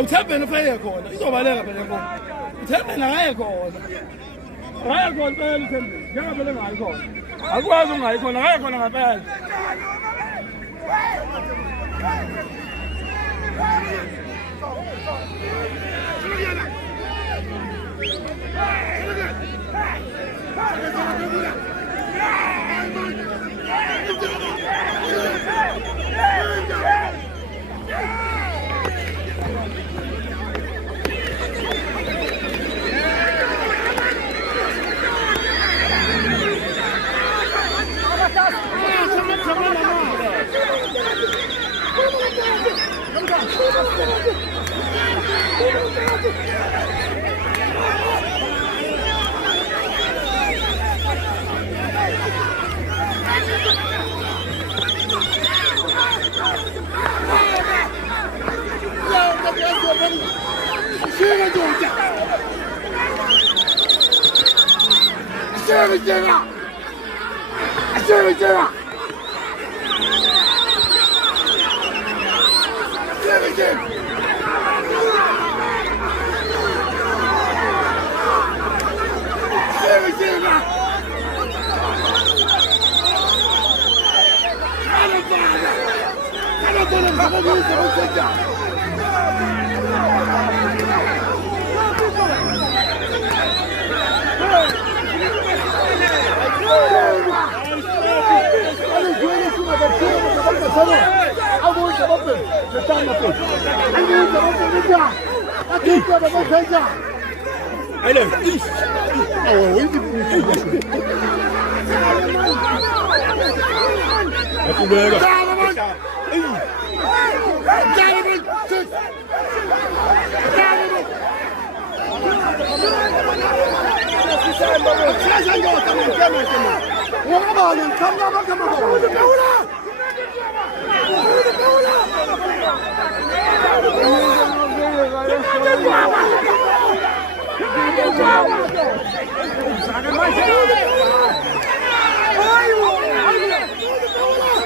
Uthembele phaya khona izobaleka phela khona uthembele ngaye khona ngaye khona phela uthembele njengaphela ngayi khona akwazi ungayi khona ngaye khona ngaphela我把人看到那干嘛？我就丢了。